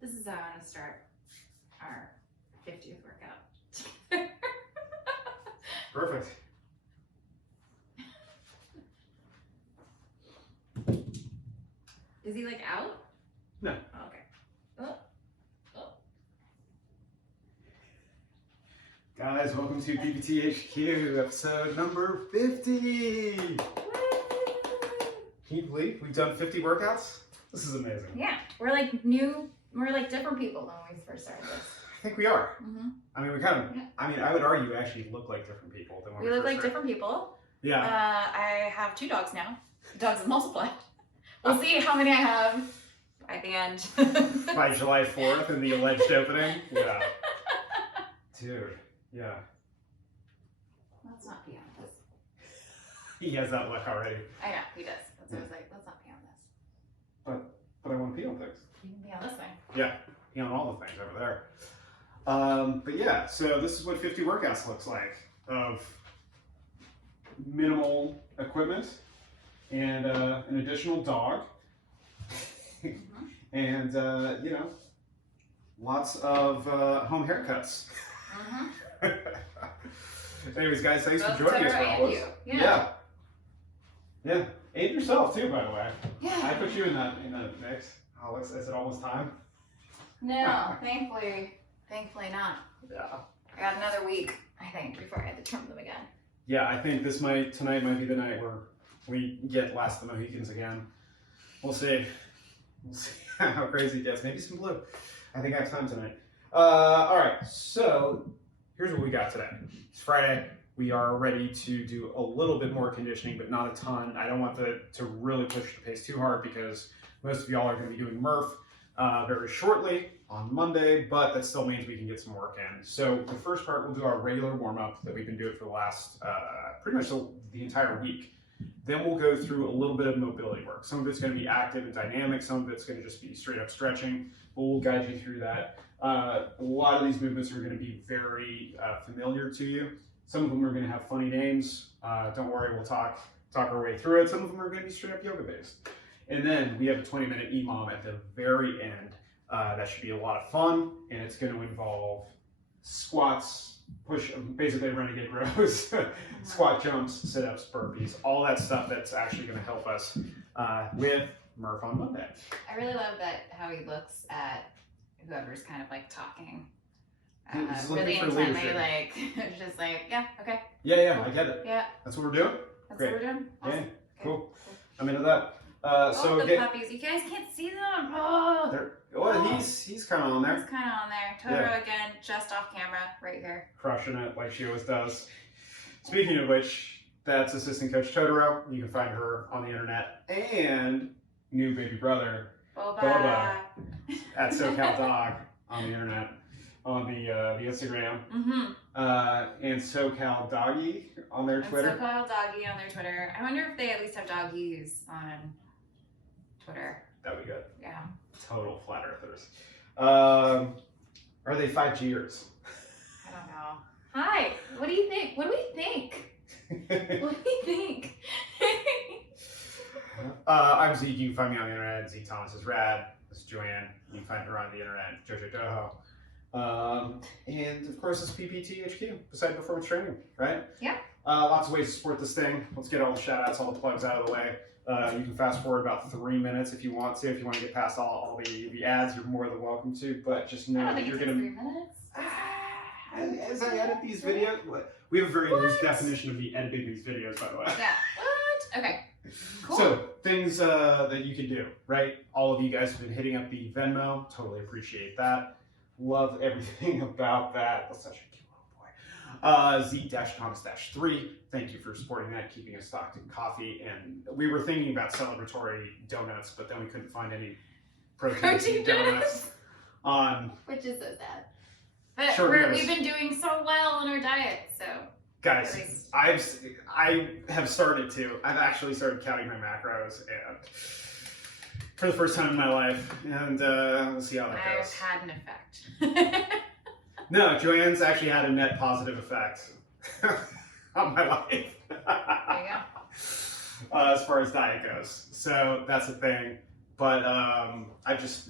This is how I'm going to start our 50th workout. Perfect. Is he like out? No. Oh, okay. Oh. Guys, welcome to PPTHQ, episode number 50. Can you believe we've done 50 workouts? This is amazing. Yeah, we're like different people than when we first started this. I think we are. Mm-hmm. I mean, I would argue we actually look like different people than when we We look first like started. different people. Yeah. I have 2 dogs now. The dogs have multiplied. We'll see how many I have at the end. By July 4th in the alleged opening. Yeah. Dude, yeah. Let's not pee on this. He has that look already. I know, he does. That's what I was like, let's not pee on this. But I want to pee on things. You can pee on this thing. Yeah, pee on all the things over there. But yeah, so this is what 50 workouts looks like of minimal equipment and an additional dog. And, you know, lots of home haircuts. Anyways, guys, thanks for joining us for all this. Yeah. And yourself too, by the way. Yeah. I put you in that mix. Alex, is it almost time? No, thankfully not. Yeah. I got another week, I think, before I had to trim them again. Yeah, I think tonight might be the night where we get Last of the Mohicans again. We'll see. We'll see how crazy it gets. Maybe some blue. I think I have time tonight. All right, so here's what we got today. It's Friday. We are ready to do a little bit more conditioning, but not a ton. I don't want to really push the pace too hard because most of y'all are going to be doing Murph very shortly on Monday, but that still means we can get some work in. So the first part, we'll do our regular warm-up that we've been doing for the last pretty much the entire week. Then we'll go through a little bit of mobility work. Some of it's going to be active and dynamic. Some of it's going to just be straight up stretching, but we'll guide you through that. A lot of these movements are going to be very familiar to you. Some of them are going to have funny names. Don't worry, we'll talk our way through it. Some of them are going to be straight up yoga based. And then we have a 20-minute EMOM at the very end. That should be a lot of fun, and it's going to involve squats, basically renegade rows, squat jumps, sit-ups, burpees, all that stuff that's actually going to help us with Murph on Monday. I really love how he looks at whoever's kind of like talking. He's Really looking for intently, leadership. like, just like, yeah, okay. Yeah, I get it. Yeah. That's what we're doing? That's Great. what we're doing. Awesome. Yeah, Okay. cool. I'm into that. So the again, puppies. You guys can't see them. Oh. He's kind of on there. He's kind of on there. Totoro again, just off camera, right here. Crushing it like she always does. Speaking of which, that's assistant coach Totoro. You can find her on the internet. And new baby brother, Boba, at SoCal Dog on the internet, on the Instagram. And SoCal Doggy on their Twitter. And SoCal Doggy on their Twitter. I wonder if they at least have doggies on Twitter. That'd be good. Yeah. Total flat earthers. Are they 5Gers? I don't know. Hi. What do you think? What do we think? What do you think? I'm Zeke. You can find me on the internet. Zeke Thomas is rad. This is JoAnn. You can find her on the internet. JoJo. And of course, it's PPTHQ, Poseidon Performance Training, right? Yeah. Lots of ways to support this thing. Let's get all the shout outs, all the plugs out of the way. You can fast forward about 3 minutes if you want to. If you want to get past all the ads, you're more than welcome to. But just know that you're going to. 3 minutes. As I edit these videos, we have a very loose definition of editing these videos, by the way. Yeah. What? Okay. Cool. So things that you can do, right? All of you guys have been hitting up the Venmo. Totally appreciate that. Love everything about that. That's such a cute little boy. Z-Thomas-3. Thank you for supporting that, keeping us stocked in coffee. And we were thinking about celebratory donuts, but then we couldn't find any protein donuts on. Which is so sad. But Sure we've been doing so well on our diet, so. Guys, I have started to. I've actually started counting my macros, and for the first time in my life, and we'll see how that goes. I've had an effect. No, JoAnn's actually had a net positive effect on my life. There you go. As far as diet goes, so that's the thing. But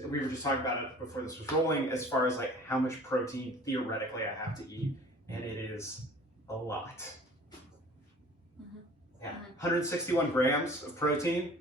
we were just talking about it before this was rolling, as far as like how much protein theoretically I have to eat, and it is a lot. Yeah, 161 grams of protein.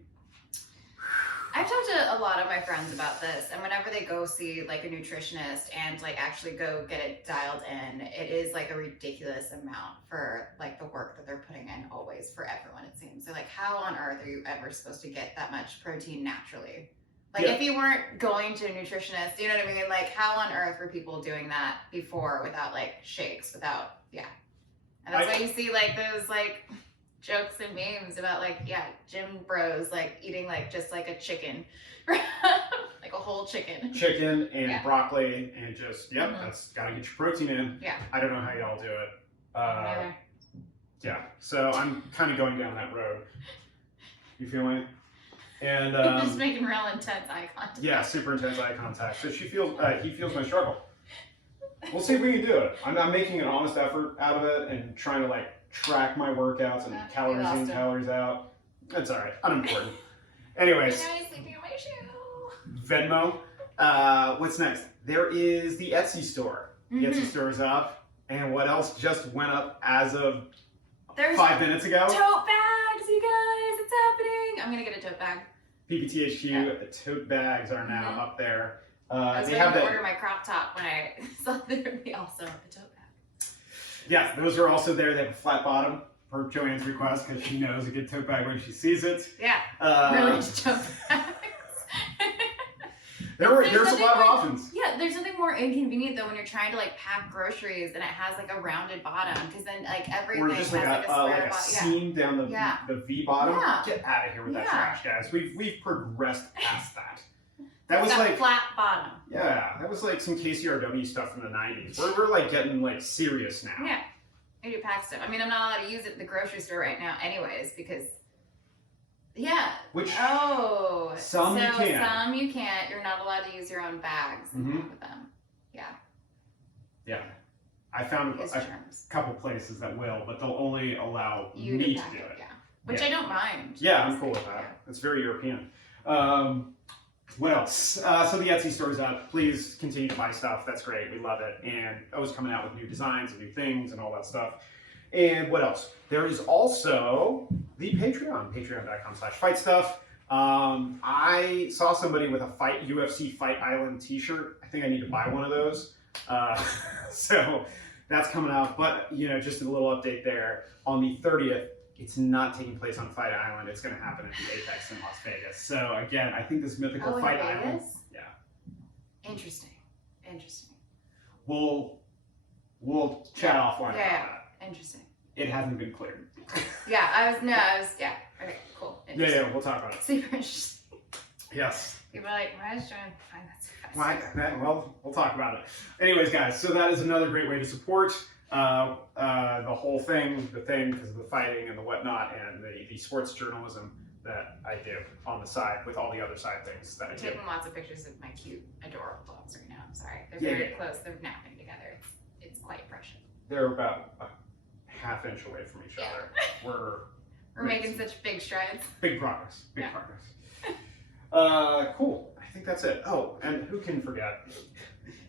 I've talked to a lot of my friends about this, and whenever they go see like a nutritionist and like actually go get it dialed in, it is like a ridiculous amount for like the work that they're putting in always for everyone, it seems. So like, how on earth are you ever supposed to get that much protein naturally? Like if you weren't going to a nutritionist, you know what I mean? Like how on earth were people doing that before without like shakes, without, And that's why you see like those like jokes and memes about like, gym bros like eating like just like a chicken, like a whole chicken. Chicken and broccoli and just, that's gotta get your protein in. Yeah. I don't know how y'all do it. Yeah, so I'm kind of going down that road. You feel me? And just making real intense eye contact. Yeah, super intense eye contact. So he feels my struggle. We'll see if we can do it. I'm making an honest effort out of it and trying to like track my workouts and calories in, calories out. That's all right, unimportant. Anyways, Venmo. What's next? There is the Etsy store. The Etsy store is up. And what else just went up as of 5 minutes ago? Tote bags, you guys, it's happening. I'm gonna get a tote bag. PPTHQ, the tote bags are now up there. I was going to order my crop top when I saw there would be also a tote bag. Yeah, those are also there. They have a flat bottom per JoAnn's request because she knows a good tote bag when she sees it. Yeah, really just tote bags. There's a lot of options. Yeah, there's something more inconvenient though when you're trying to like pack groceries and it has like a rounded bottom because then like everything or just like has a square seam down the V bottom. Yeah. Get out of here with that trash, guys. We've progressed past that. That was that like flat bottom. Yeah, that was like some KCRW stuff from the 90s. We're like getting like serious now. Yeah, I do pack stuff. I mean, I'm not allowed to use it at the grocery store right now, anyways, because. Yeah. Which some you can. Some you can't. You're not allowed to use your own bags with them. Yeah. Yeah. I found a couple places that will, but they'll only allow me to do it. Yeah. Which I don't mind. Yeah, I'm cool with that. Yeah. It's very European. What else? So the Etsy store's up. Please continue to buy stuff. That's great. We love it. And always coming out with new designs and new things and all that stuff. And what else? There is also the Patreon, patreon.com/fightstuff. I saw somebody with a UFC Fight Island t-shirt. I think I need to buy one of those. So that's coming out. But, just a little update there. On the 30th, it's not taking place on Fight Island. It's going to happen at the Apex in Las Vegas. So again, I think this mythical Fight Island. Yeah. Interesting. We'll chat offline about that. Interesting. It hasn't been cleared. Okay, cool. Yeah, we'll talk about it. Super interesting. Yes. People are like, why is JoAnn find that so fascinating? Well, we'll talk about it. Anyways, guys, so that is another great way to support the whole thing, because of the fighting and the whatnot, and the sports journalism that I do on the side with all the other side things that I do. I'm taking lots of pictures of my cute, adorable dogs right now. I'm sorry. They're very close. They're napping together. It's quite precious. They're about a half inch away from each other. We're making such big strides. Big progress. Cool. I think that's it. Oh, and who can forget?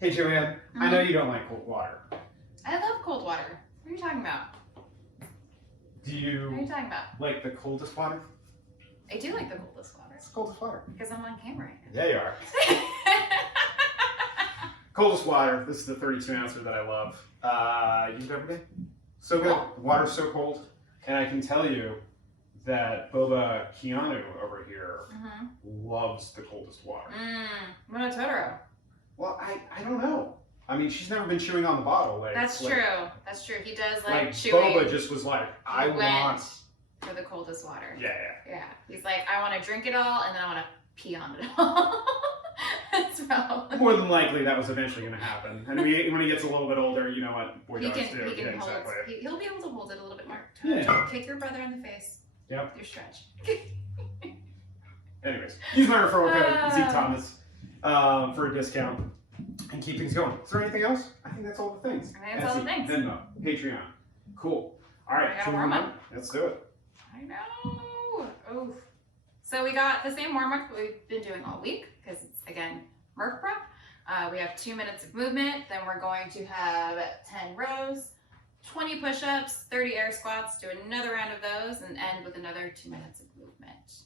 Hey, JoAnn, I know you don't like cold water. I love cold water. What are you talking about? What are you talking about? Like the coldest water? I do like the coldest water. It's the coldest water. Because I'm on camera right now. Yeah, you are. Coldest water. This is the 32 ouncer that I love. Use it every day. So good. Water's so cold. And I can tell you that Boba Keanu over here loves the coldest water. What about Totoro? Well, I don't know. I mean, she's never been chewing on the bottle. That's true. That's true. He does like chewing. Boba just was like, I want for the coldest water. Yeah. He's like, I want to drink it all, and then I want to pee on it all. That's probably. More than likely, that was eventually going to happen. And when he gets a little bit older, you know what boy dogs do. He'll be able to hold it a little bit more. Yeah. Kick your brother in the face. Yep. Your stretch. Anyways, use my referral code Zeke Thomas for a discount and keep things going. Is there anything else? I think that's all the things. That's all the things. Venmo, Patreon. Cool. All right, should we run? Let's do it. I know. Oof. So we got the same warm-up we've been doing all week because it's, again, Murph prep. We have 2 minutes of movement. Then we're going to have 10 rows, 20 push-ups, 30 air squats, do another round of those, and end with another 2 minutes of movement.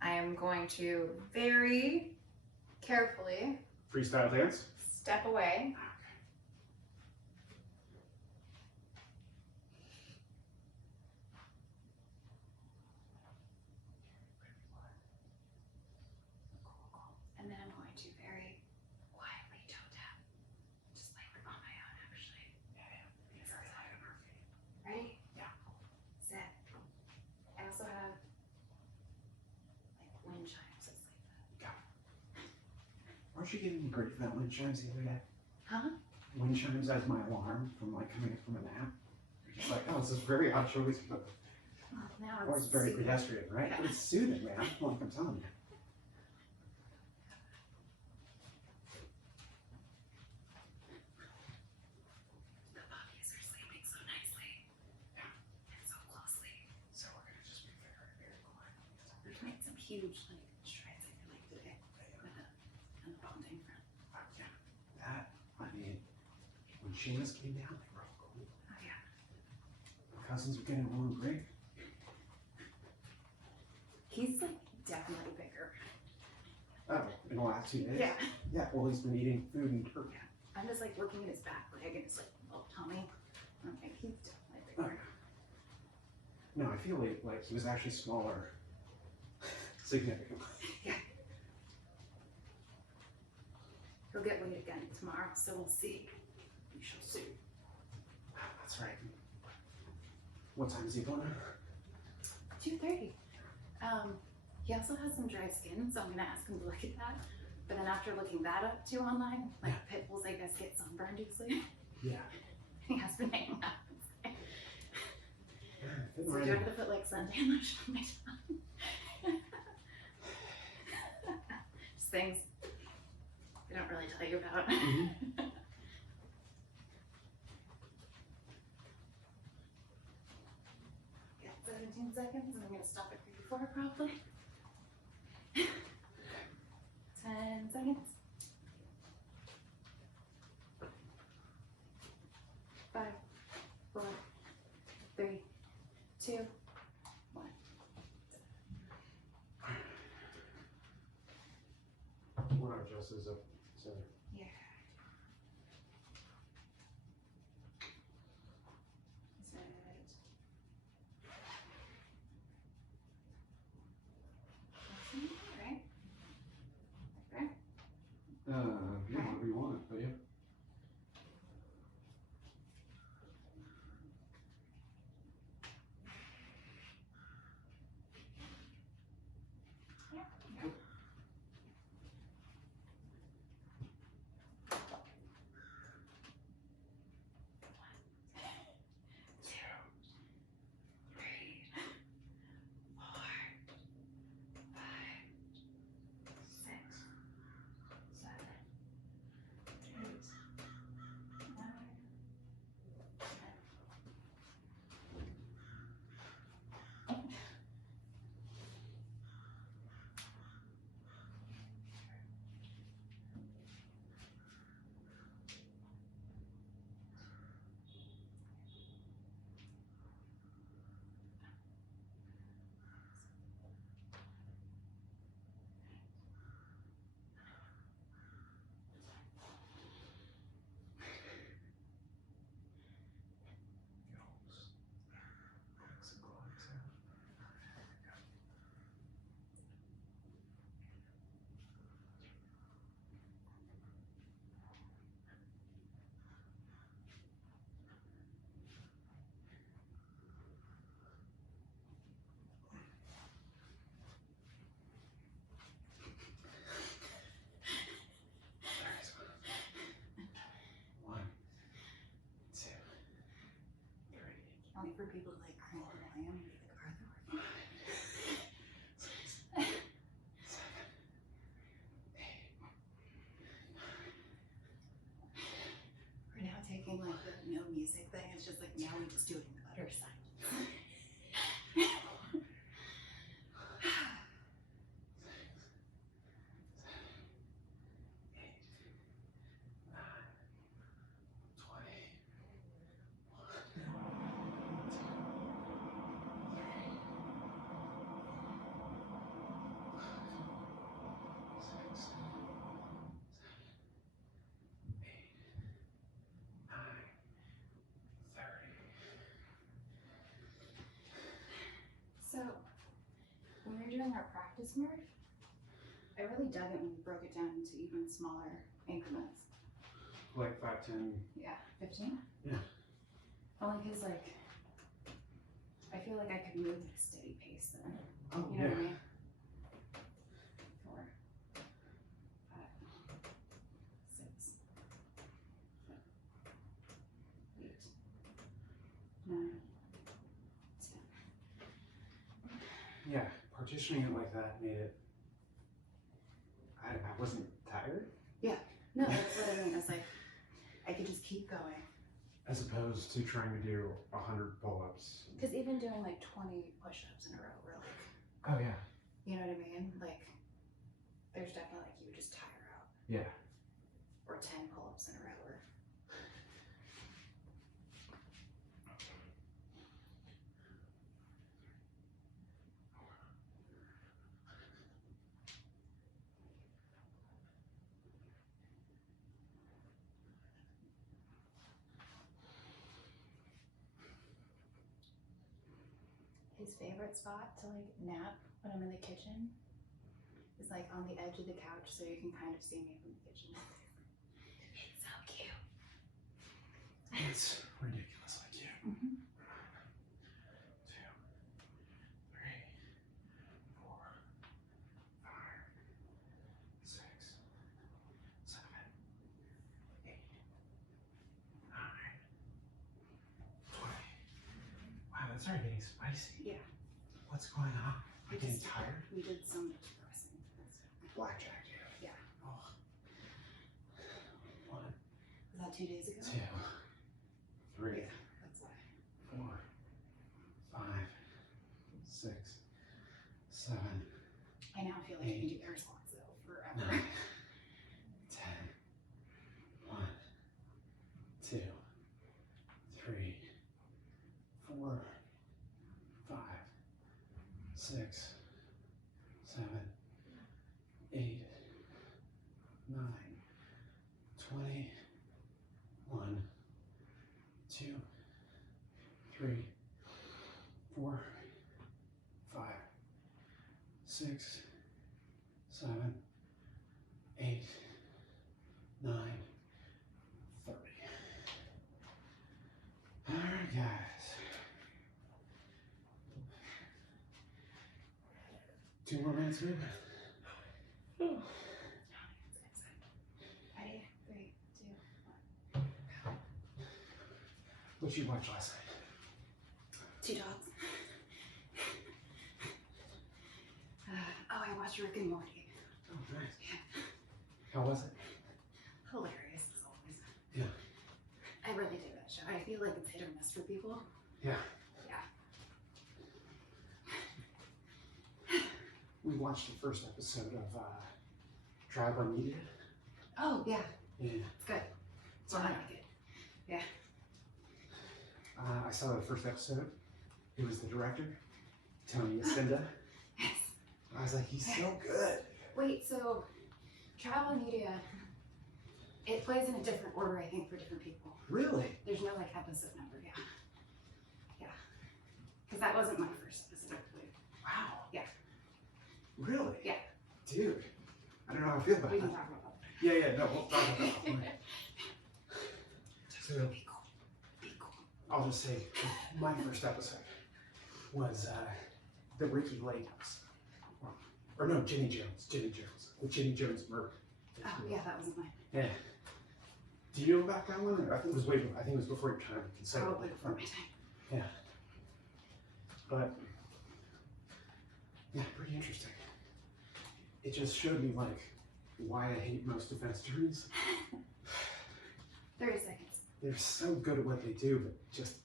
I am going to very carefully Freestyle dance? step away. And then I'm going to very quietly toe tap, just like on my own, actually. Yeah. Very light on our feet. Ready? Yeah. Set. I also have like wind chimes, just like that. Aren't you giving me grief for that wind chimes the other day? Huh? Wind chimes as my alarm from like coming up from a nap. You're just like, oh, this is very odd choice, but Well, now or it's very soothing. pedestrian, right? Yeah. But it's soothing, man. Like I'm telling you. The puppies are sleeping so nicely. Yeah. And so closely. So we're gonna just be very, very quiet. We've made some huge like strides, I feel like, today with the and the bonding front. Yeah. That, I mean, when Seamus came down, they were all cool. Oh yeah. My cousins are getting along great. He's like definitely bigger. Oh, in the last 2 days? Yeah. Yeah, well, he's been eating food and turkey. I'm just like looking at his back leg and his like little tummy. I'm like, he's definitely bigger. No, I feel like he was actually smaller. Significantly. Yeah. He'll get weighed again tomorrow, so we'll see. We shall see. That's right. What time is he going? 2:30. He also has some dry skin, so I'm gonna ask him to look at that. But then after looking that up too online, like pit bulls, I guess, get sunburned easily. Yeah. He has been hanging out. Good So do I morning. have to put like suntan lotion on my tongue? Just things they don't really tell you about. Mhm. Yeah, 17 seconds, and I'm gonna stop at 34 probably. 10 seconds. 5, 4, 3, 2, 1. One hour just is up. So. Yeah. Set. Right? Okay. Yeah, whatever you want, but yeah. Only for people to like crank the volume and be like, Arthur. We're now taking like the no music thing. It's just like now we just do it in utter silence. Because Murph, I really dug it when we broke it down into even smaller increments. Like 5, 10. Yeah, 15? Yeah. Only because, like, I feel like I could move at a steady pace then. Oh, You know yeah. what I mean? 4, 5, 6, 7, 8, 9, 10. Yeah, partitioning it like that made it. I wasn't tired. No, that's what I mean. I was like, I could just keep going. As opposed to trying to do 100 pull-ups. Because even doing like 20 push-ups in a row, we're like, Oh yeah. you know what I mean? Like, there's definitely like you would just tire out. Yeah. Or 10 pull-ups in a row. Or... His favorite spot to like nap when I'm in the kitchen is like on the edge of the couch so you can kind of see me from the kitchen. It's so cute. It's ridiculously cute. Mm-hmm. 1, 2, 3, 4, 5, 6, 7, 8, 9, 20. Wow, that's already getting spicy. Yeah. What's going on? Are you getting tired? We did some pressing. Blackjack, dude. Yeah. Oh. 1, Was that 2 days ago? 2, 3, Yeah, that's why. 4, 5, 6, 7, I now feel like I can do air squats though forever. 9, 10, 1, 2, 3, 4, 5, 6, 7, 8, 9, 20, 1, 2, 3, 4, 5, 6, 7, 8, 9, 30. All right, guys. Two more minutes, maybe. Ready? 3, 2, 1. What you watch last night? 2 dogs. Oh, I watched Rick and Morty. Oh, nice. Yeah. How was it? Hilarious as always. Yeah. I really dig that show. I feel like it's hit or miss for people. Yeah. Yeah. We watched the first episode of Tribe Unneeded. Oh, yeah. Yeah. It's good. It's all right. I like it. Yeah. I saw the first episode. It was the director, Tony Asinda. Yes. I was like, he's so good. Wait, so travel media, it plays in a different order, I think, for different people. Really? There's no like episode number, yeah. Yeah. Because that wasn't my first episode. Wow. Yeah. Really? Yeah. Dude, I don't know how I feel about We can that. talk about that. Yeah, no, we'll talk about that. So, Be cool. Be cool. I'll just say, my first episode was the Ricky Lake house. Or no, Jenny Jones. With Jenny Jones Murph. Oh, yeah, that was mine. Yeah. Do you know about that one? I think it was I think it was before your time. Probably before my time. Yeah. But yeah, pretty interesting. It just showed me like why I hate most defense attorneys. 30 seconds. They're so good at what they do, but just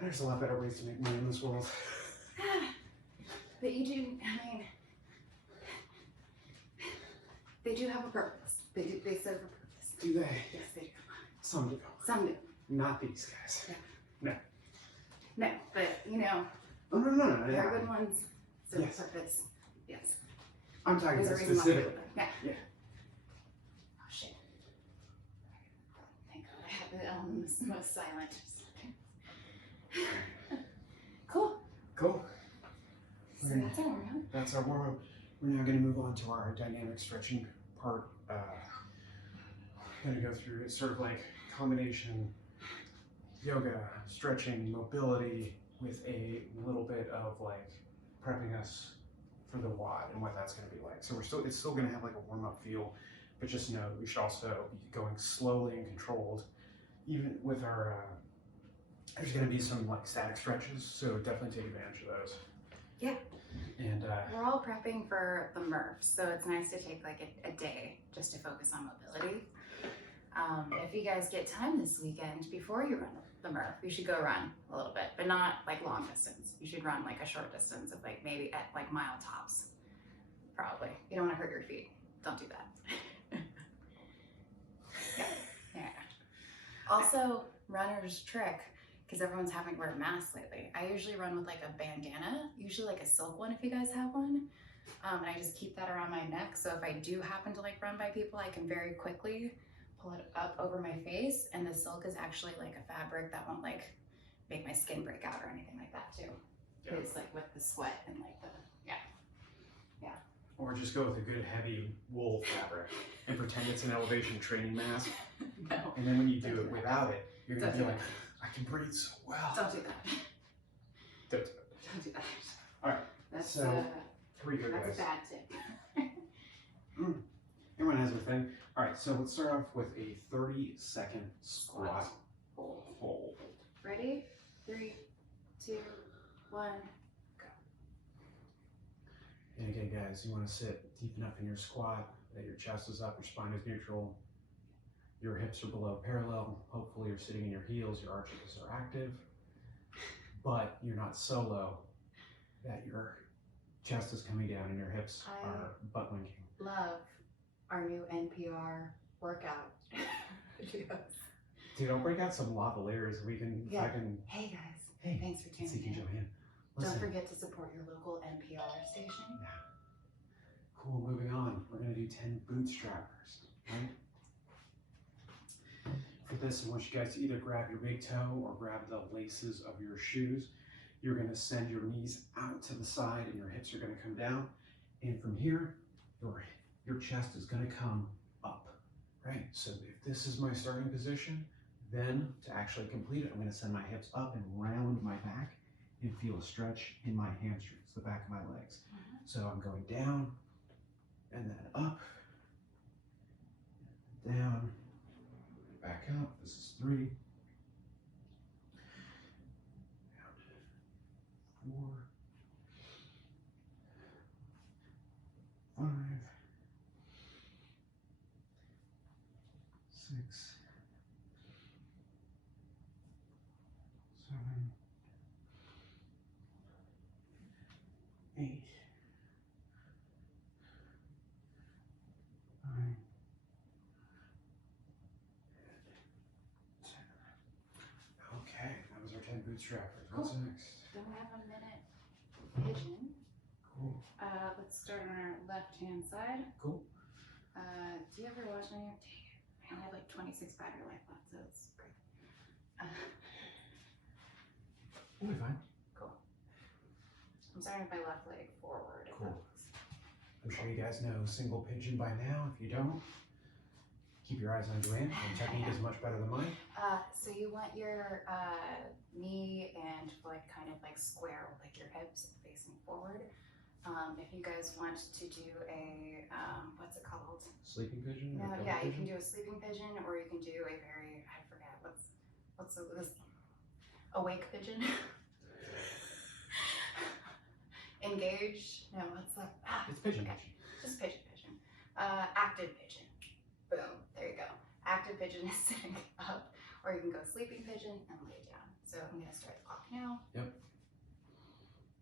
there's a lot better ways to make money in this world. But you do, I mean, they do have a purpose. They serve a purpose. Do they? Yes, they do. Some do. Some do. Not these guys. No, but you know, Oh, no. there Yeah. are good ones. Serve Yes. a purpose. Yes. I'm talking There's about a reason why we specifically. do that. Yeah. Yeah. Oh shit. Thank God I have it on the most silent. Cool. Cool. So that's our warm-up. That's our warm-up. We're now going to move on to our dynamic stretching part. Going to go through, it's sort of like combination yoga, stretching, mobility with a little bit of like prepping us for the WOD and what that's going to be like. So it's still going to have like a warm-up feel, but just know we should also be going slowly and controlled. Even with our, there's going to be some like static stretches, so definitely take advantage of those. Yeah. And we're all prepping for the Murph, so it's nice to take like a day just to focus on mobility. If you guys get time this weekend before you run the Murph, you should go run a little bit, but not like long distance. You should run like a short distance of like maybe at like mile tops. Probably. You don't want to hurt your feet. Don't do that. Yeah. Also, runner's trick, because everyone's having to wear masks lately. I usually run with like a bandana, usually like a silk one if you guys have one. And I just keep that around my neck. So if I do happen to like run by people, I can very quickly pull it up over my face. And the silk is actually like a fabric that won't like make my skin break out or anything like that too. Yeah. It's like with the sweat and like the, yeah. or just go with a good heavy wool fabric and pretend it's an elevation training mask. No. And then when you do it without it, you're going to be Don't do like, I can breathe so well. Don't do that. Don't do it. Don't do that. All right. That's, So, here we go, that's guys. a bad tip. Everyone has their thing. All right, so let's start off with a 30-second squat. Hold. Ready? 3, 2, 1, go. And again, guys, you want to sit deep enough in your squat that your chest is up, your spine is neutral, your hips are below parallel. Hopefully you're sitting in your heels, your arches are active, but you're not so low that your chest is coming down and your hips are butt winking. Love our new NPR workout videos. Dude, I'll break out some lavaliers. We can fucking. Hey guys. Hey, Thanks for tuning Zeke and in. JoAnn. Don't Listen. forget to support your local NPR station. Yeah. Cool, moving on. We're going to do 10 bootstrappers, right? For this, I want you guys to either grab your big toe or grab the laces of your shoes. You're going to send your knees out to the side and your hips are going to come down. And from here, your chest is going to come up, right? So if this is my starting position, then to actually complete it, I'm going to send my hips up and round my back and feel a stretch in my hamstrings, the back of my legs. So I'm going down and then up, down, back up. This is 3, down, 4, 5, 6, 7, 8, 9, 10. Okay, that was our 10 bootstrappers. What's next? Then we have a minute pigeon. Cool. Let's start on our left-hand side. Cool. Do you ever watch any of it? I only have like 26 battery life left, so it's great. We'll be fine. Cool. I'm starting with my left leg forward. Cool. I'm sure you guys know single pigeon by now. If you don't, keep your eyes on JoAnn. Her technique is much better than mine. So you want your knee and foot kind of like square with like your hips facing forward. If you guys want to do a, what's it called? Sleeping pigeon? No, or yeah, you pigeon? can do a sleeping pigeon, or you can do a very, I forget, what's this, awake pigeon? Engaged? No, what's that? It's pigeon okay. pigeon. Just pigeon. Active pigeon. Boom, there you go. Active pigeon is sitting up, or you can go sleeping pigeon and lay down. So I'm gonna start the clock now. Yep.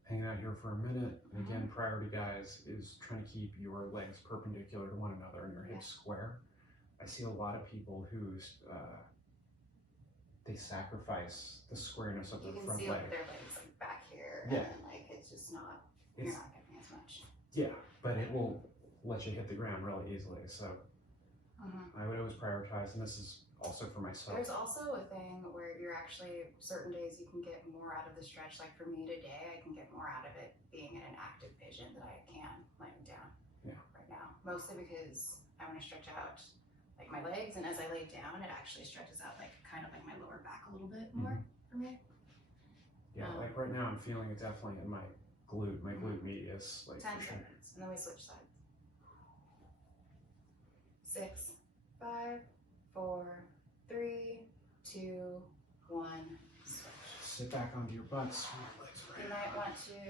Hanging out here for a minute. And again, priority, guys, is trying to keep your legs perpendicular to one another and your hips square. I see a lot of people who they sacrifice the squareness of You their can front see leg. like their legs like back here, Yeah. and like it's just not, you're not getting as much. Yeah, but it will let you hit the ground really easily. So I would always prioritize, and this is also for myself. There's also a thing where you're actually, certain days you can get more out of the stretch. Like for me today, I can get more out of it being in an active pigeon than I can laying down right now. Mostly because I want to stretch out like my legs, and as I lay down, it actually stretches out like kind of like my lower back a little bit more for me. Yeah, like right now I'm feeling it definitely in my glute medius. Like 10 seconds, and then we switch sides. 6, 5, 4, 3, 2, 1, switch. Sit back onto your butt, swing your legs right. You might want to,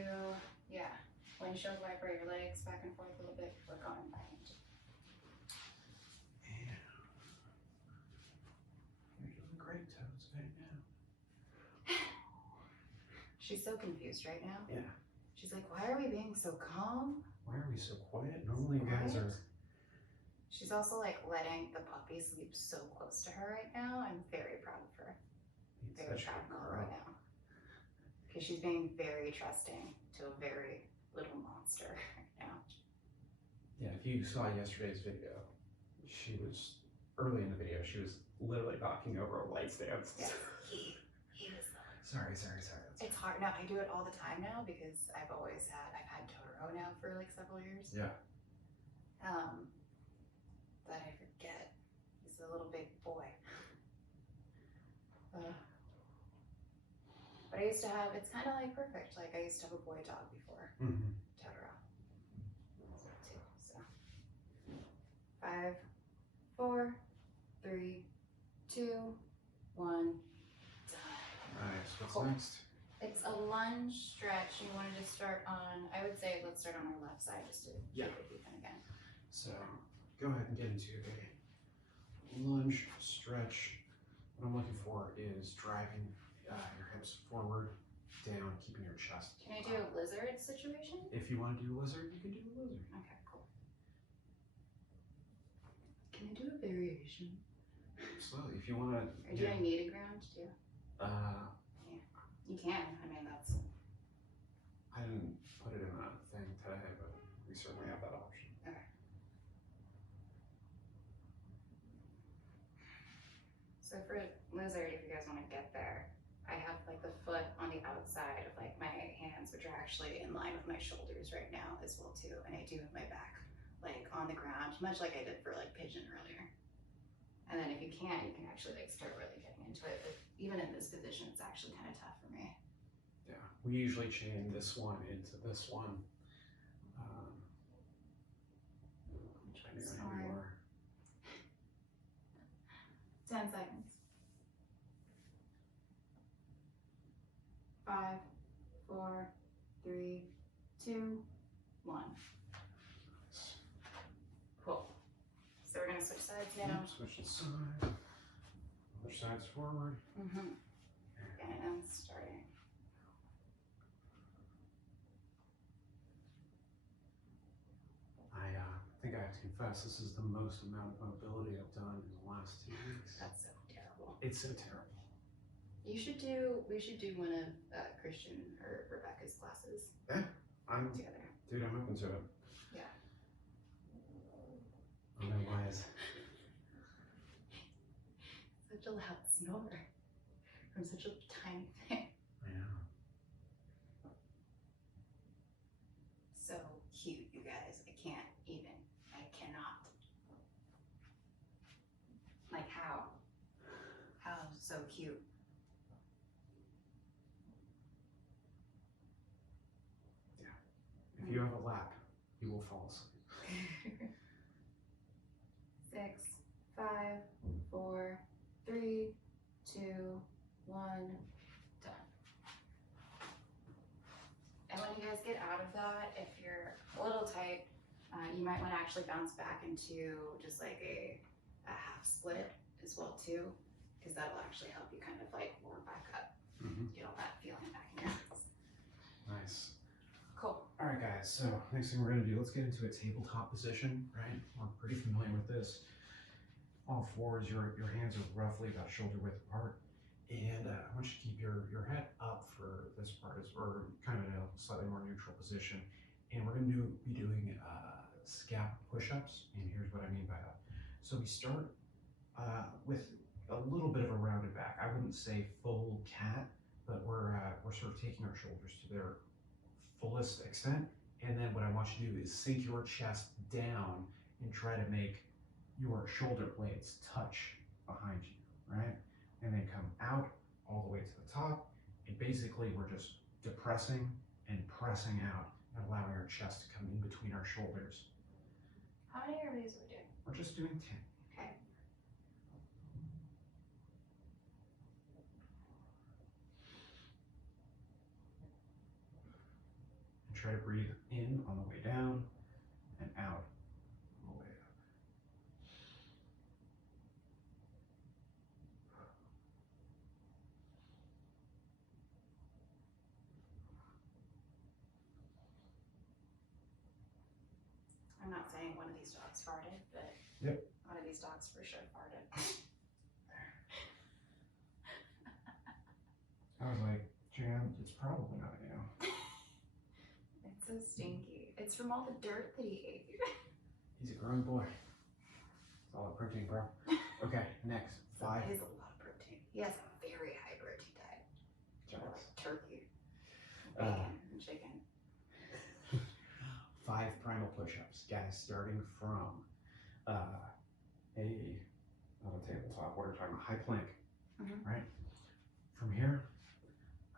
windshield wiper your legs back and forth a little bit before going back into. Yeah. You're doing great, Toads, right now. She's so confused right now. Yeah. She's like, why are we being so calm? Why are we so quiet? Normally you guys are. She's also like letting the puppy sleep so close to her right now. I'm very proud of her. Very proud of her right now. Because she's being very trusting to a very little monster right now. Yeah, if you saw yesterday's video, she was, early in the video, she was literally knocking over a light stand. Yes. He was Sorry. It's hard. No, I do it all the time now because I've had Totoro now for like several years. Yeah. That I forget. He's a little big boy. But I used to have, it's kind of like perfect. Like I used to have a boy dog before Totoro. So 5, 4, 3, 2, 1, done. Nice. What's next? It's a lunge stretch. You wanted to start on, I would say let's start on our left side just to keep it even again. So go ahead and get into a lunge stretch. What I'm looking for is driving your hips forward, down, keeping your chest. Can I do a lizard situation? If you want to do a lizard, you can do a lizard. Okay, cool. Can I do a variation? Absolutely. If you want to. Are you doing knee to ground too? Yeah. You can. I mean, that's. I didn't put it in that thing today, but we certainly have that option. Okay. So for lizard, if you guys want to get there, I have like the foot on the outside of like my hands, which are actually in line with my shoulders right now as well too, and I do have my back like on the ground, much like I did for like pigeon earlier. And then if you can actually like start really getting into it. But even in this position, it's actually kind of tough for me. Yeah, we usually chain this one into this one. Depending on who you are. 10 seconds. 5, 4, 3, 2, 1. Cool. So we're gonna switch sides now. Yep, switch the side. Other side's forward. And starting. I think I have to confess, this is the most amount of mobility I've done in the last 2 weeks. That's so terrible. It's so terrible. We should do one of Christian or Rebecca's classes. Yeah, together. Dude, I'm open to it. Yeah. I know why is. Such a loud snore from such a tiny thing. I know. So cute, you guys. I cannot. Like how? How so cute. Yeah. If you have a lap, you will fall asleep. 6, 5, 4, 3, 2, 1, done. And when you guys get out of that, if you're a little tight, you might want to actually bounce back into just like a half split as well too, because that'll actually help you kind of like warm back up. Get all that feeling back in your hands. Nice. Cool. All right, guys. So next thing we're gonna do, let's get into a tabletop position. Right, we're pretty familiar with this. All fours, your hands are roughly about shoulder width apart, and I want you to keep your head up for this part, or kind of in a slightly more neutral position. And we're gonna be doing Scap push-ups, and here's what I mean by that. So we start with a little bit of a rounded back. I wouldn't say full cat, but we're sort of taking our shoulders to their fullest extent. And then what I want you to do is sink your chest down and try to make your shoulder blades touch behind you, right? And then come out all the way to the top. And basically we're just depressing and pressing out and allowing our chest to come in between our shoulders. How many of these are we doing? We're just doing 10. Okay. And try to breathe in on the way down and out on the way up. I'm not saying one of these dogs farted, but Yep. one of these dogs for sure farted. I was like, JoAnn, it's probably not you. It's so stinky. It's from all the dirt that he ate. He's a grown boy. It's all that protein, bro. Okay, next. 5. That is a lot of protein. He has a very high protein diet. Jokes. Turkey, bacon, and chicken. 5 primal push-ups, guys, starting from not a tabletop, what are we talking about? High plank, right? From here,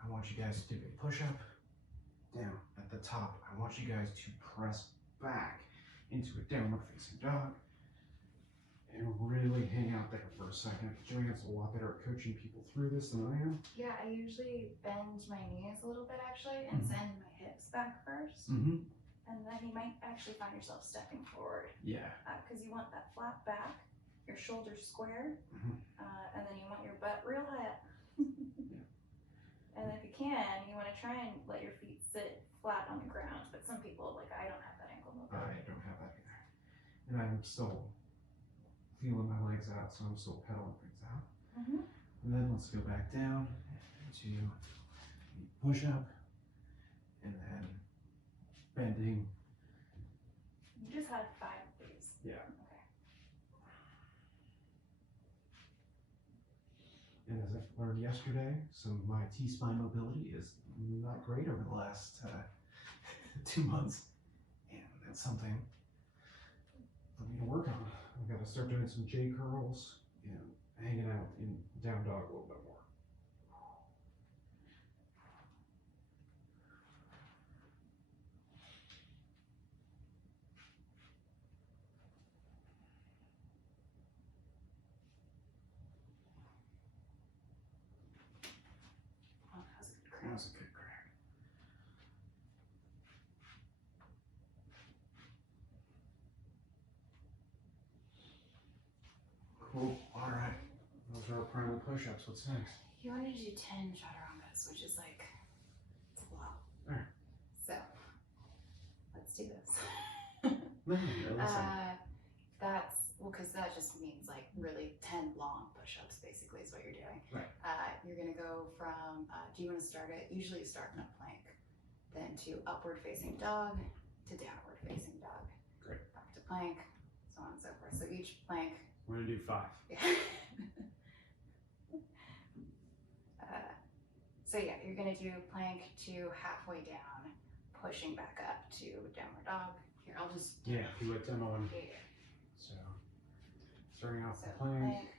I want you guys to do a push-up down at the top. I want you guys to press back into a downward facing dog and really hang out there for a second. JoAnn's a lot better at coaching people through this than I am. Yeah, I usually bend my knees a little bit actually and send my hips back first. And then you might actually find yourself stepping forward. Yeah. Because you want that flat back, your shoulders square, and then you want your butt real high up. And if you can, you want to try and let your feet sit flat on the ground. But some people, like I don't have that ankle mobility. I don't have that either. And I'm still feeling my legs out, so I'm still pedaling things out. And then let's go back down to push up, and then bending. You just had 5 of these. Yeah. Okay. And as I learned yesterday, my T-spine mobility is not great over the last 2 months. And that's something for me to work on. I've got to start doing some J curls and hanging out in down dog a little bit more. Oh, that was a good That crack. was a good crack. Cool. All right. Those are our primal push-ups. What's next? You wanted to do 10 chaturangas, which is like, it's a lot. Alright. So, let's do this. No, listen. That's, well, because that just means like really 10 long push-ups basically is what you're doing. Right. You're going to go from, do you want to start it? Usually you start in a plank, then to upward facing dog, to downward facing dog. Great. Back to plank, so on and so forth. So each plank. We're going to do 5. Yeah. So yeah, you're gonna do plank to halfway down, pushing back up to downward dog. Here, I'll just. Yeah, you went demo one. Yeah. So, starting off So the plank,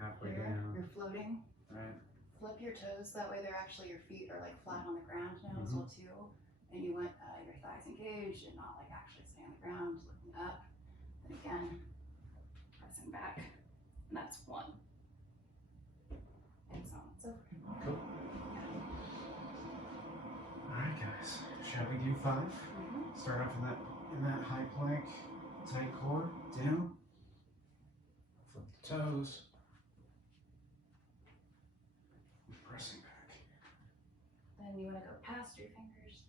halfway here, down, you're floating. right? Flip your toes, that way they're actually, your feet are like flat on the ground now as well too. And you want your thighs engaged and not like actually staying on the ground, looking up. And again, pressing back. And that's 1. And so on and so forth. Cool. Alright guys, shall we do 5? Start off in that high plank, tight core, down, flip the toes, and pressing back. Then you want to go past your fingers,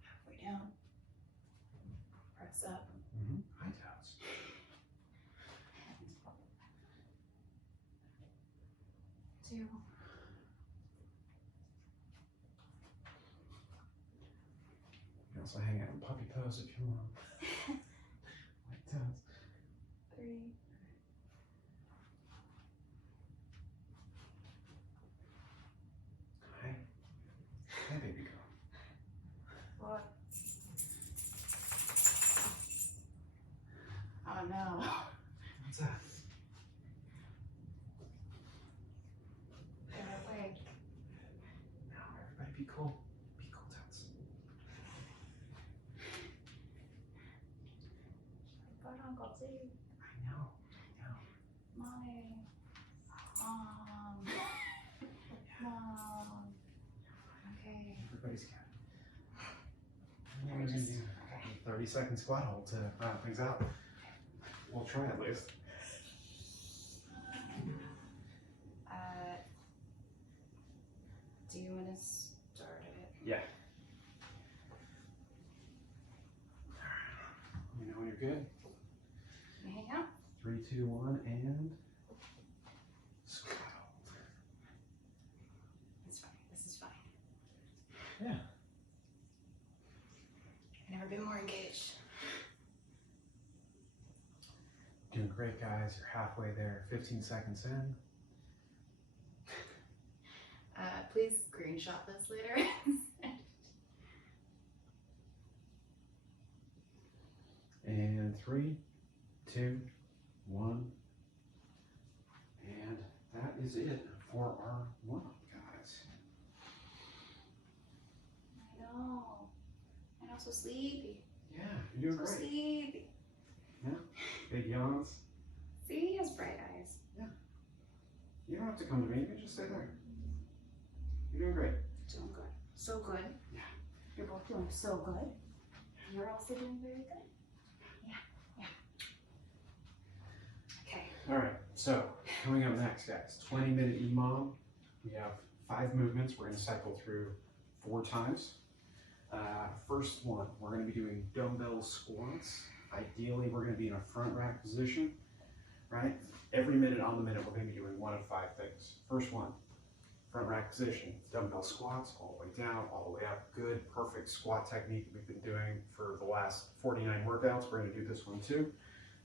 halfway down, press up. High toes. 2. You can also hang out in puppy pose if you want. Like toes. 3. Oh no. What's that? Get away. No, everybody be cool. Be cool, Tots. Put on Uncle Zeke. I know. Mommy. Mom. Okay. Everybody's got it. We're gonna do a 30-second squat hold to round things out. We'll try at least. Do you want to start it? Yeah. You know when you're good. Hang out. 3, 2, 1, and squat hold. It's fine. This is fine. Yeah. I've never been more engaged. Doing great, guys. You're halfway there. 15 seconds in. Please screenshot this later. And 3, 2, 1. And that is it for our warm-up, guys. I know. I'm so sleepy. Yeah, you're doing So great. sleepy. Big yawns. See, he has bright eyes. You don't have to come to me. You can just stay there. You're doing great. Doing good. So good. Yeah. You're both doing so good. You're also doing very good. Yeah. Okay. All right. So coming up next, guys, 20-minute EMOM. We have 5 movements. We're going to cycle through 4 times. First one, we're going to be doing dumbbell squats. Ideally, we're going to be in a front rack position, right? Every minute on the minute, we're going to be doing 1 of 5 things. First one, front rack position, dumbbell squats, all the way down, all the way up. Good, perfect squat technique we've been doing for the last 49 workouts. We're going to do this one too.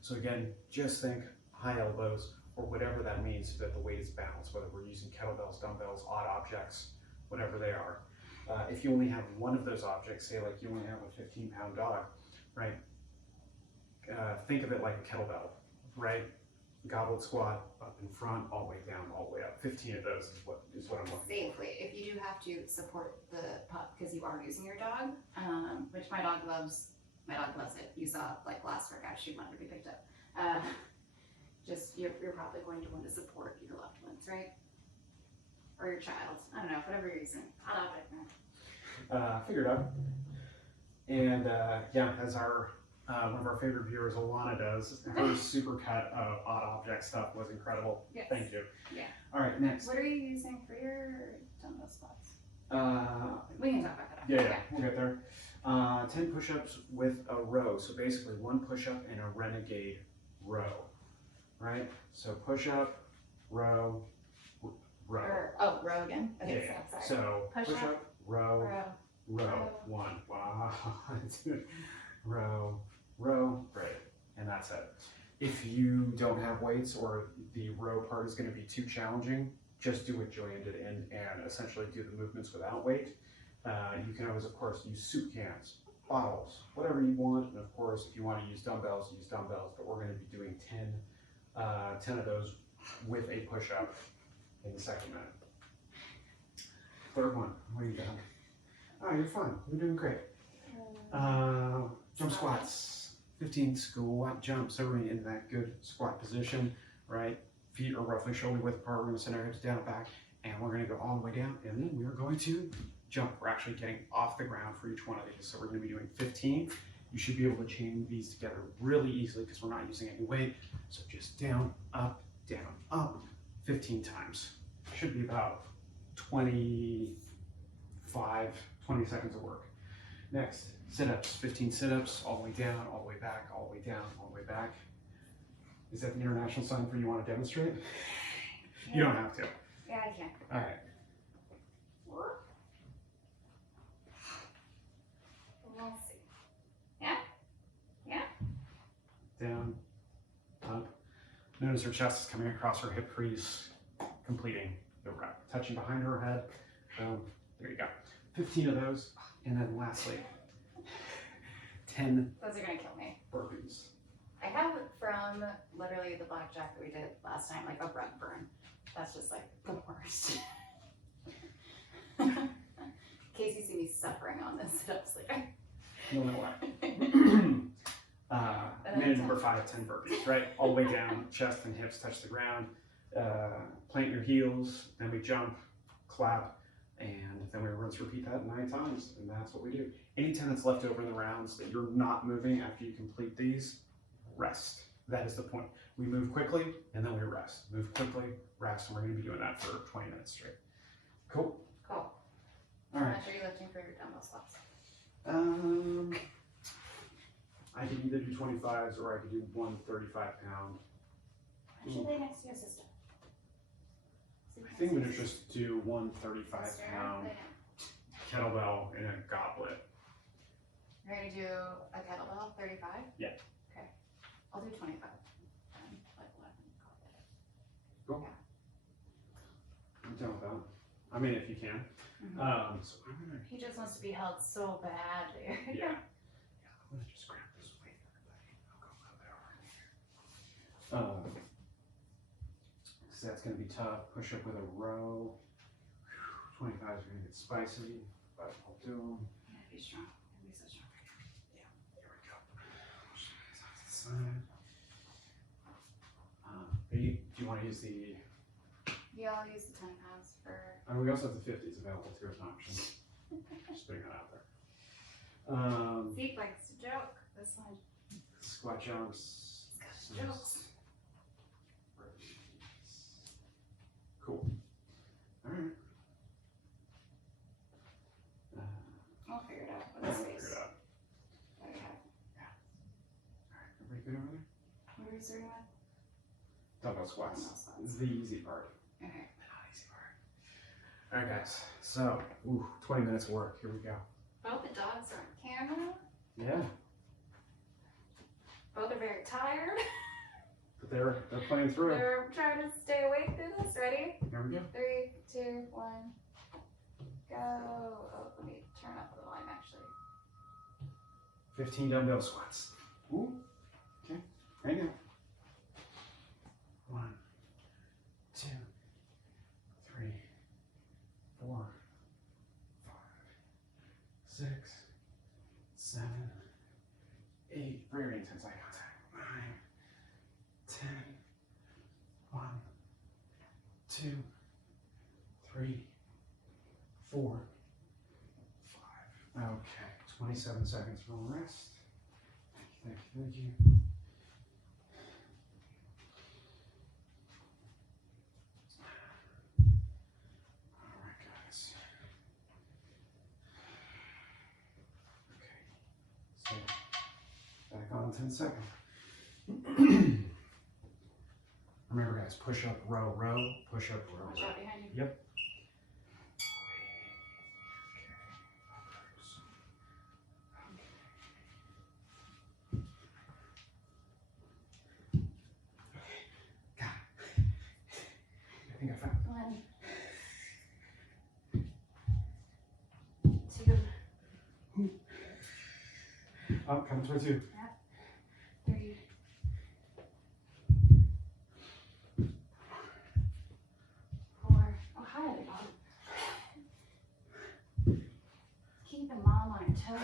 So again, just think high elbows or whatever that means so that the weight is balanced, whether we're using kettlebells, dumbbells, odd objects, whatever they are. If you only have one of those objects, say like you only have a 15-pound dog, right? Think of it like a kettlebell, right? Goblet squat, up in front, all the way down, all the way up. 15 of those is what I'm looking Safely, if you do have to support the pup because you are using your dog, which my dog loves it. You saw like last workout, she wanted to be picked up. Just you're probably going to want to support your loved ones, right? Or your child. I don't know, whatever you're using. I love it. Figured out. And yeah, as our one of our favorite viewers, Alana, does, her supercut of odd object stuff was incredible. Yes. Thank you. Yeah. All right, next. What are you using for your dumbbell squats? Uh, We can talk about that. yeah, we'll get there. 10 push-ups with a row. So basically 1 push-up and a renegade row, right? So push-up, row, row. Row again? Okay, Yeah. sorry. So push-up, row, Row. row, 1. Wow. Row, row, great. And that's it. If you don't have weights or the row part is going to be too challenging, just do what JoAnn did and essentially do the movements without weight. You can always, of course, use soup cans, bottles, whatever you want. And of course, if you want to use dumbbells, but we're going to be doing 10 of those with a push-up in the second minute. Third one, what do you got? Oh, you're fine. You're doing great. Jump squats, 15 squat jumps, so we're in that good squat position, right? Feet are roughly shoulder width apart. We're going to send our hips down, back, and we're going to go all the way down, and then we're going to jump. We're actually getting off the ground for each one of these, so we're going to be doing 15. You should be able to chain these together really easily because we're not using any weight. So just down, up, 15 times. Should be about 20 seconds of work. Next, sit-ups, 15 sit-ups, all the way down, all the way back, all the way down, all the way back. Is that the international sign for you want to demonstrate? Yeah. You don't have to. Yeah, I can. All right. We'll see. Yeah? Yeah? Down, up. Notice her chest is coming across her hip crease, completing the rep. Touching behind her head. Boom. There you go. 15 of those. And then lastly, 10 Those are going to kill me. burpees. I have from literally the blackjack that we did last time, like a rug burn. That's just like the worst. In case you see me suffering on this sit-ups later. You'll know why. Minute number 5, 10 burpees, right? All the way down, chest and hips touch the ground. Plant your heels, then we jump, clap, and then we rinse, repeat that 9 times, and that's what we do. Anytime that's left over in the rounds that you're not moving after you complete these, rest. That is the point. We move quickly, and then we rest. Move quickly, rest, and we're going to be doing that for 20 minutes straight. Cool? Cool. All How right. much are you lifting for your dumbbell squats? I could either do 25s or I could do 135-pound. Why should they next to your sister? I think I'm going to just do 135-pound kettlebell in a goblet. You're going to do a kettlebell, 35? Yeah. Okay. I'll do 25. Like 11. Cool. I'm done with that. I mean, if you can. Mm-hmm. So I'm gonna. He just wants to be held so bad, dude. Yeah. I'm gonna just grab this weight, everybody. I'll go over there. So that's gonna be tough. Push up with a row. 25s are gonna get spicy, but I'll do them. Yeah, be strong. Be so strong. Yeah. Here we go. Push these off to the side. Do you want to use the? Yeah, I'll use the 10 pounds for. We also have the 50s available too as an option. Just putting that out there. Zeke likes to joke. This one. Squat jumps. It's got jokes. Cool. All right. I'll figure it out. I'll figure it out. Okay. Yeah. All right. Everybody good over there? What are we starting with? Dumbbell squats. Dumbbell squats. The easy part. Okay. The not easy part. All right, guys. So, 20 minutes of work. Here we go. Both the dogs are on camera. Yeah. Both are very tired. But they're playing through. They're trying to stay awake through this. Ready? Here we go. 3, 2, 1, go. Oh, let me turn up the volume actually. 15 dumbbell squats. Ooh. Okay. Right now. 1, 2, 3, 4, 5, 6, 7, 8. Very intense eye contact. 9, 10. 1, 2, 3, 4, 5. Okay. 27 seconds for rest. Thank you. Thank you. Back on in 10 seconds. Remember, guys, push up, row, row, push up, row, Watch row. out behind you. Yep. Got it. I think I found it. 1, 2, Oh, coming towards you. 3, 4. Oh, hi, dog. Keeping mom on her toes.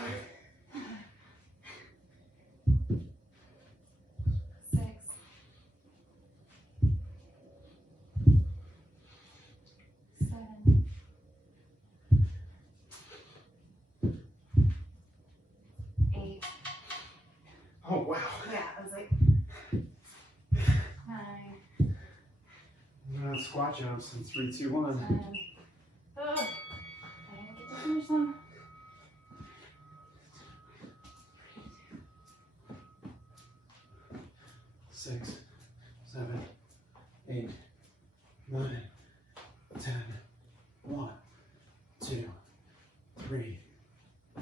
6, 7, 8. Oh, wow. Yeah, I was like 9, Squat jumps in 3, 2, 1. 10. Oh, I didn't get to finish them. 6, 7, 8, 9, 10. 1, 2, 3,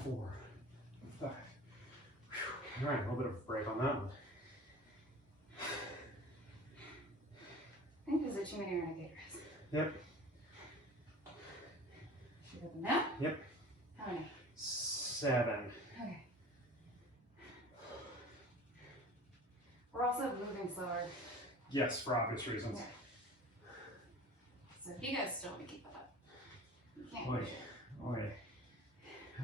4, 5. All right, a little bit of a break on that one. I think there's too many renegaders. Yep. You got them now? Yep. How many? 7. Okay. We're also moving moving slower. Yes, for obvious reasons. Okay. So if you guys still want to keep that up, you can't Oi, push it. oi.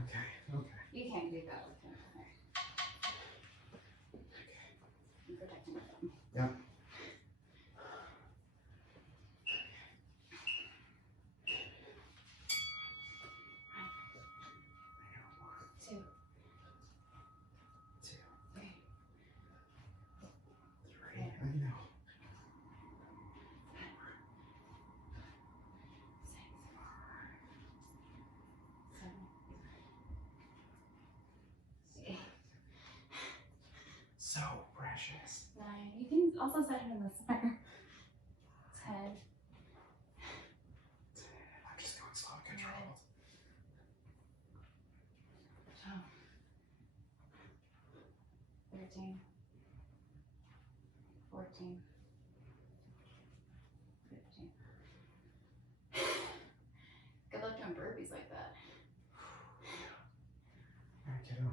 Okay, okay. You can't do that with him. Okay. I'm protecting my thumb. Yep. Two. 2, Three. 3. I know. 6. 7. 8. So precious. 9. You can also set him in the center. 10. I'm just going slow and controlled. 12. 13. 14. 15. Good luck doing burpees like that. Alright, kiddo.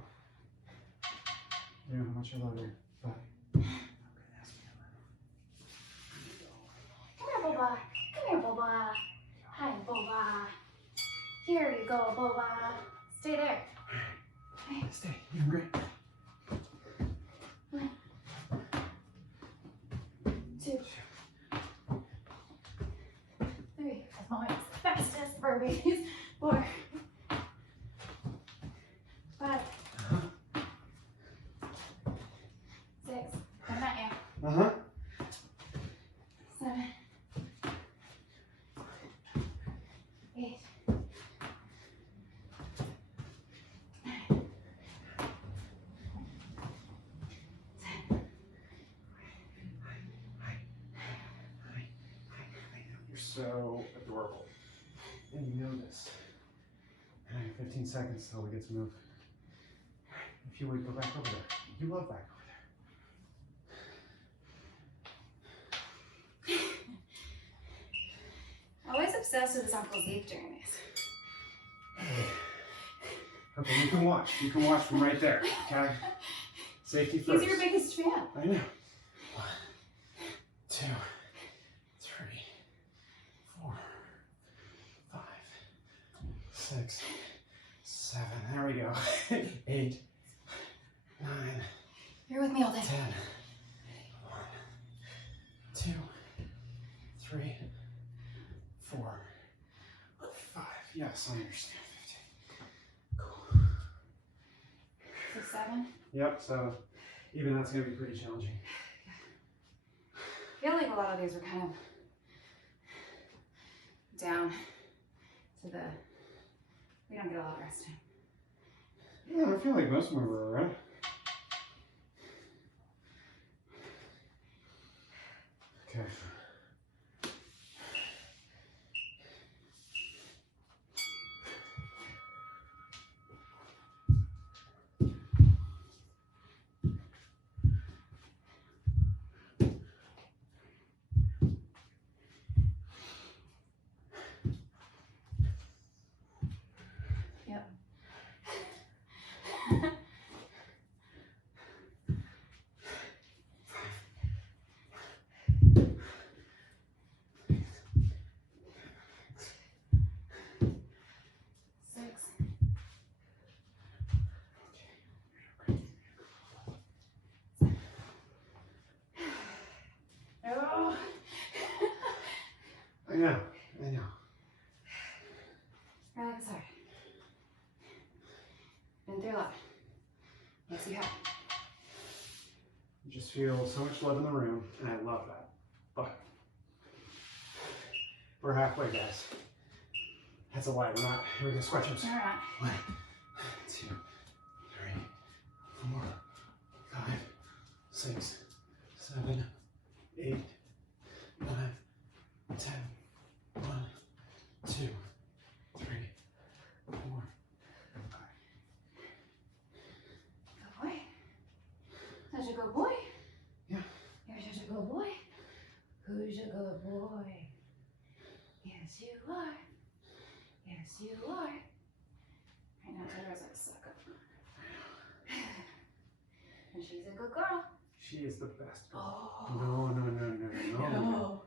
You know how much I love you, but Come here, Boba. Come here, Boba. Hi, Boba. Here you go, Boba. Stay there. stay. You're doing great. 2. 3. That's my fastest burpees. 4. 5. 6. I'm not you. 7. 8. 9. 10. You're so adorable. And you know this. And I have 15 seconds till we get to move. If you would go back over there. You love back over there. Always obsessed with his Uncle Zeke during this. Okay, you can watch. You can watch from right there. Okay? Safety first. He's your biggest fan. I know. 1, 2, 3, 4, 5, 6, 7. There we go. 8, 9, You're with me all day. 10. 1, 2, 3, 4, 5. Yes, I understand. 15. Cool. 6, 7. Yep, so even that's going to be pretty challenging. I feel like a lot of these were kind of down to the, we don't get a lot of rest time. Yeah, I feel like most of them were alright. Okay. Yep. 6. Oh. I know. Relax hard. Been through a lot. Yes, you have. You just feel so much love in the room, and I love that. But we're halfway, guys. That's a lie. We're not. Here we go. Stretch them. All right. 1, 2, 3, 4, 5, 6, 7, 8, 9, 10. 1, 2, 3, 4, 5. Good boy. Such a good boy. Yeah. You're such a good boy. Who's a good boy? Yes, you are. Yes, you are. Right now, Totoro's like, suck up. And she's a good girl. She is the best girl. Oh. No, no, no, no, no, no.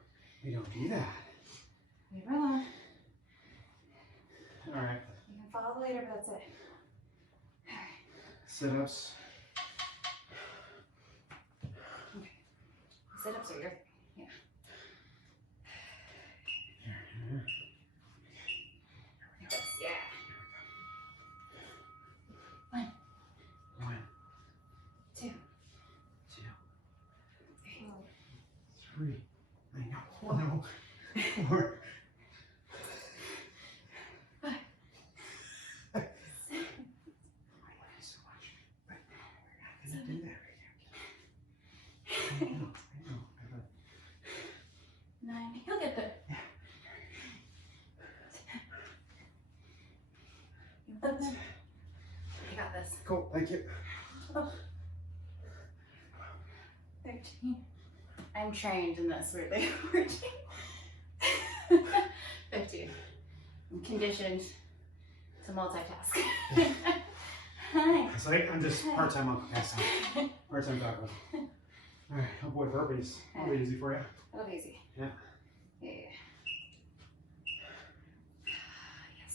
We don't do that. Leave her alone. All right. You can follow later, but that's it. All right. Sit-ups. Okay. Sit-ups are your thing. Yeah. Here. Yes, yeah. 1, 2, 2, 3. 3. I know. No. 4. 5. I love you so much. But we're not gonna do that right now. I know. I love 9. He'll get there. Yeah. You love them. You got this. Cool. Thank you. Oh. 13. I'm trained in this weirdly. 15. I'm conditioned to multitask. Hi. It's like I'm just part-time Uncle Cassie. Part-time taco. All right. Oh boy, burpees. That'll be easy for you. That'll be easy. Yeah. Yeah. Yes.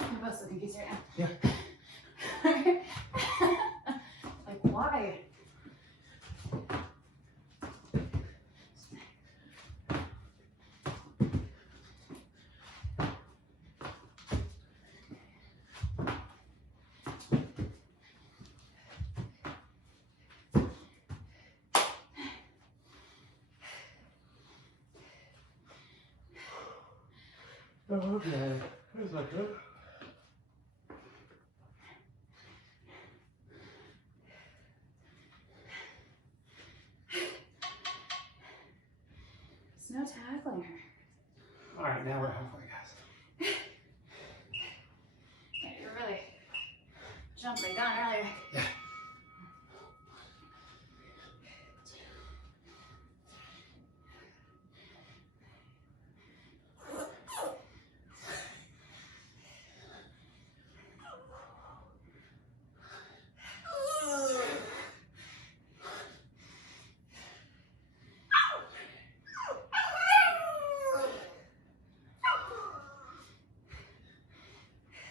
I'm both so confused right now. Yeah. Like, why? Oh, okay. That's not good. There's no tackling her. All right, now we're halfway, guys. Yeah, you're really jumping down earlier. Yeah.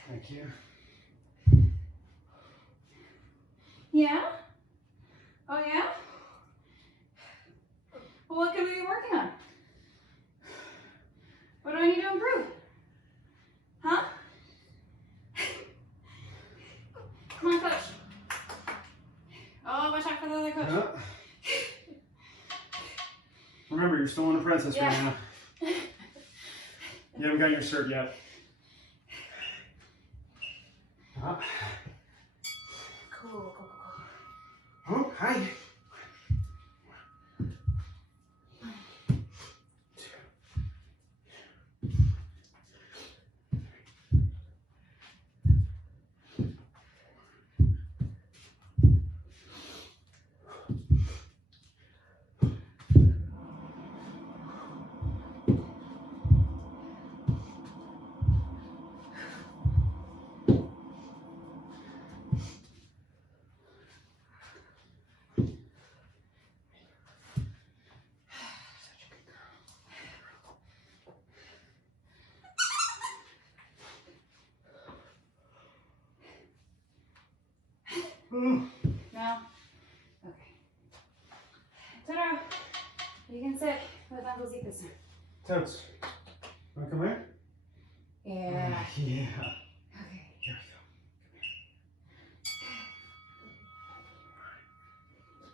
Thank you. Yeah? Oh yeah? Well, what could we be working on? What do I need to improve? Huh? Come on, coach. Oh, watch out for the other coach. Yep. Remember, you're still an apprentice right now. You haven't got your cert yet. Up. Cool. Oh, hi. 2. No? Okay. Totoro, you can sit with Uncle Zeke this time. Totes. Wanna come here? Yeah. Yeah. Okay. Here we go.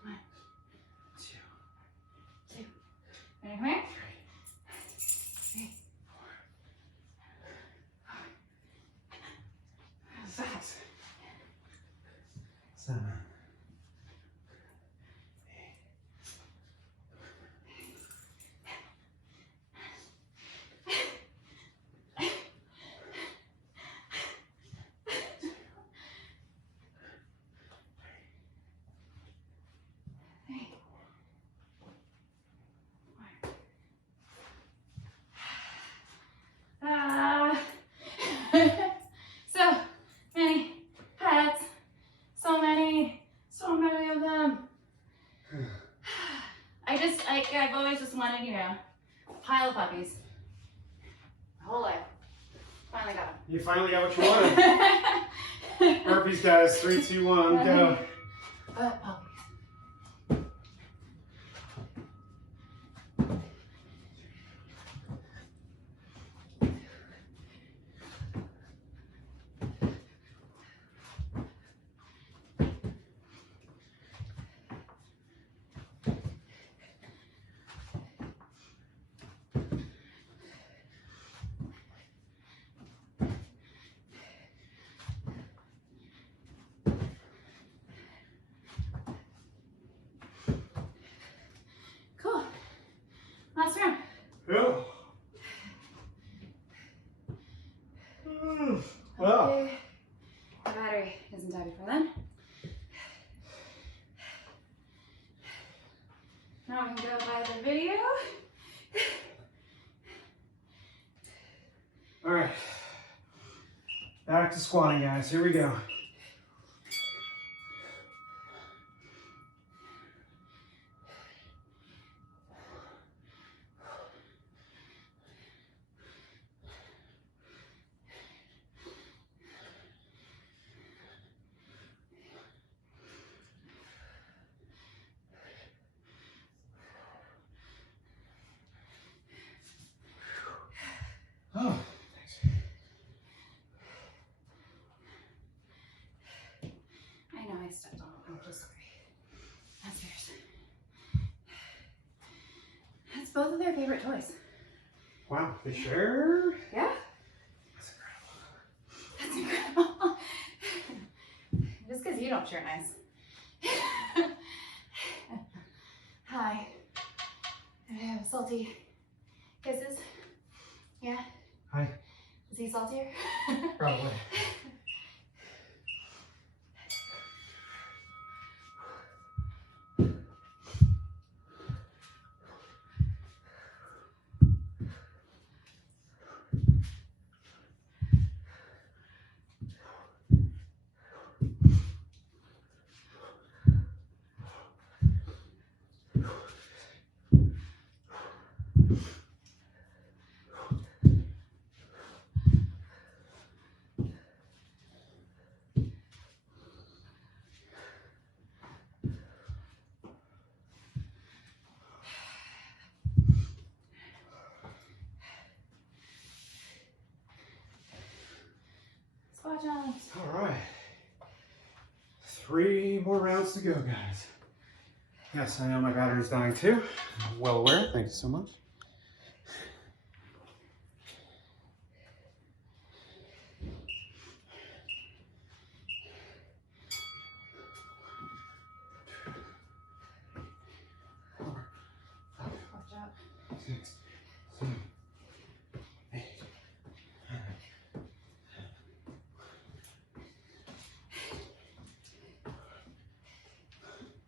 1, 2, 2. Ready, come here? 3, 3, 4, 5, 7, 8. whole life. Finally got him. You finally got what you wanted. Burpees, guys. 3, 2, 1, go. Cool. Last round. Yeah. Wow. Okay. The battery doesn't die before then. Now we can go by the video. All right. Back to squatting, guys. Here we go. Oh, thanks. I know I stepped on it. I'm just sorry. That's yours. That's both of their favorite toys. Wow, they sure? Yeah? That's incredible. That's incredible. Just because you don't share nice. Hi. I have salty kisses. Yeah? Hi. Is he saltier? Probably. Squat jumps. All right. 3 more rounds to go, guys. Yes, I know my battery's dying too. I'm well aware. Thank you so much. Watch out. 6, 7, 8.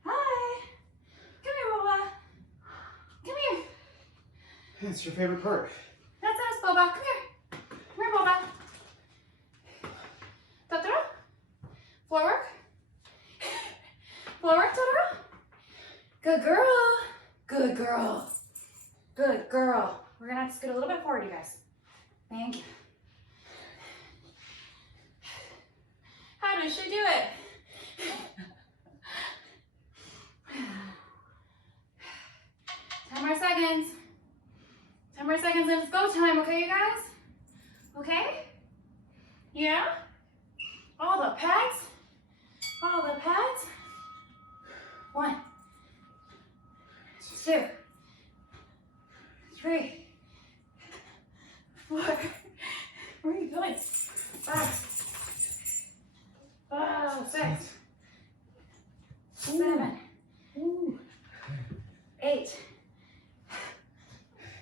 Hi. Come here, Boba. Come here. It's your favorite part. That's us, Boba. Come here. Come here, Boba. Totoro? Floor work? Floor work, Totoro? Good girl. Good girl. Good girl. We're gonna have to scoot a little bit forward, you guys. Thank you. How does she do it? 10 more seconds. 10 more seconds and it's go time, okay, you guys? Okay? Yeah? All the pads? All the pads? 1, 2, 3, 4. Where are you going? 5. Oh, 6. 7. 8.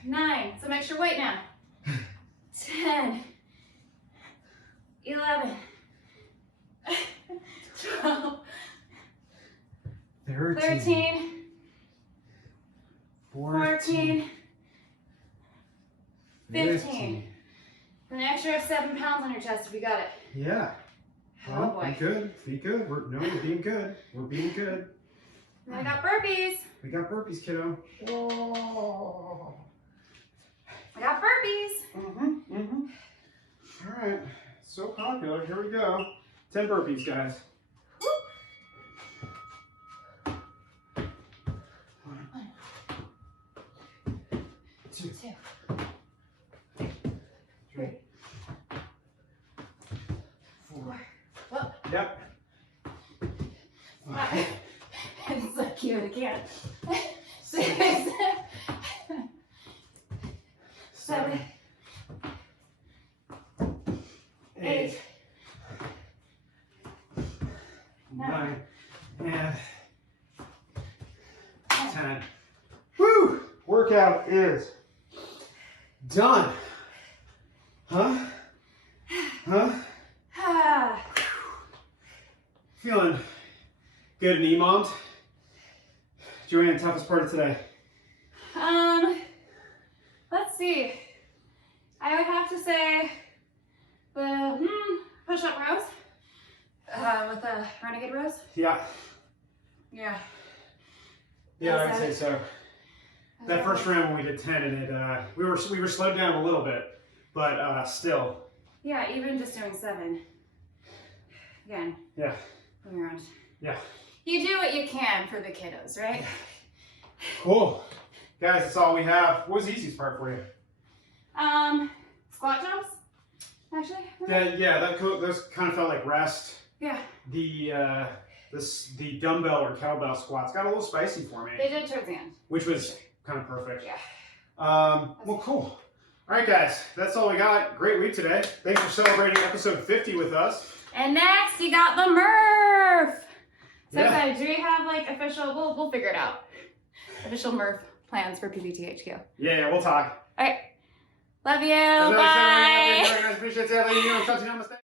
9. Some extra weight now. 10. 11. 12. 13. 14. 15. An extra 7 pounds on your chest if you got it. Yeah. Oh Well, boy. Be good. Be good. We're being good. We're being good. And I got burpees. We got burpees, kiddo. Whoa. I got burpees. Mm-hmm. Mm-hmm. So popular. Here we go. 10 burpees, guys. One, two, three, 4. Whoa. Yep. It's so cute, I can't. 6, 7, 8, 9, and 10. Woo! Workout is done. Huh? Feeling good and EMOM'd? JoAnn, toughest part of today? Let's see. I would have to say the push-up rows with the renegade rows. Yeah. Yeah. Yeah, I'd say so. That first round when we did 10 and it, we were slowed down a little bit, but still. Yeah, even just doing 7. Again. Yeah. Going around. Yeah. You do what you can for the kiddos, right? Cool. Guys, that's all we have. What was the easiest part for you? Squat jumps, actually. Those kind of felt like rest. Yeah. The dumbbell or kettlebell squats got a little spicy for me. They did towards the end. Which was kind of perfect. Yeah. Well, cool. All right, guys, that's all we got. Great week today. Thanks for celebrating episode 50 with us. And next, you got the Murph. So Yeah. excited. Do we have like official? We'll figure it out. Official Murph plans for PPTHQ. Yeah, we'll talk. All right. Love you. Bye. Appreciate it.